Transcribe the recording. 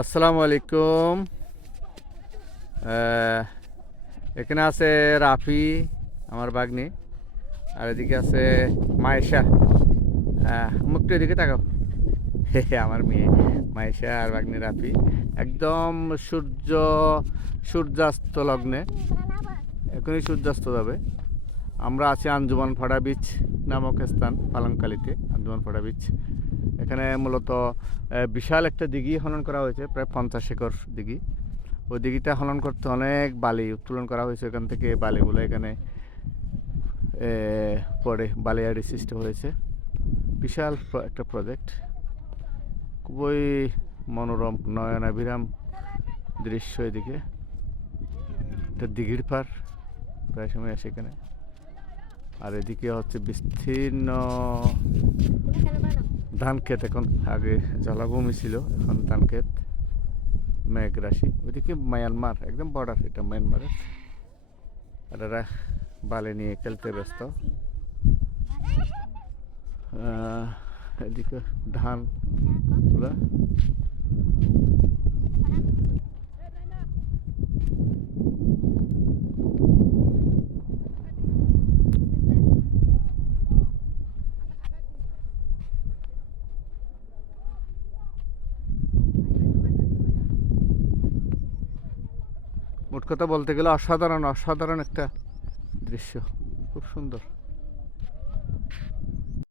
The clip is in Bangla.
আসসালামু আলাইকুম। আহ, এখানে আছে রাফি, আমার বাগনি। আর এদিকে আছে মায়েশা। মুখটা এদিকে তাকাও। আমার মেয়ে মায়েশা আর বাগনি রাফি। একদম সূর্যাস্ত লগ্নে। এখনই সূর্যাস্ত যাবে। আমরা আছি আঞ্জুমান ফাড়া বিচ নামক স্থান, পালংকালিতে আঞ্জুমান ফাড়া বিচ। এখানে মূলত বিশাল একটা দিঘি খনন করা হয়েছে, প্রায় 50 একর দিঘি। ওই দিঘিটা খনন করতে অনেক বালি উত্তোলন করা হয়েছে। এখান থেকে বালিগুলো এখানে পরে বালিয়াড়ি সৃষ্টি হয়েছে। বিশাল একটা প্রজেক্ট, খুবই মনোরম নয়নাভিরাম দৃশ্য। এদিকে একটা দিঘির পার, প্রায় সময় আসে এখানে। আর এদিকে হচ্ছে বিস্তীর্ণ ধান ক্ষেত। এখন আগে জলাভূমি ছিল, এখন ধান ক্ষেত, মেঘ রাশি। ওইদিকে মায়ানমার, একদম বর্ডার এটা মায়ানমারের। আর এরা বালি নিয়ে খেলতে ব্যস্ত। এদিকে ধান পুরা। মোট কথা বলতে গেলে অসাধারণ অসাধারণ একটা দৃশ্য, খুব সুন্দর।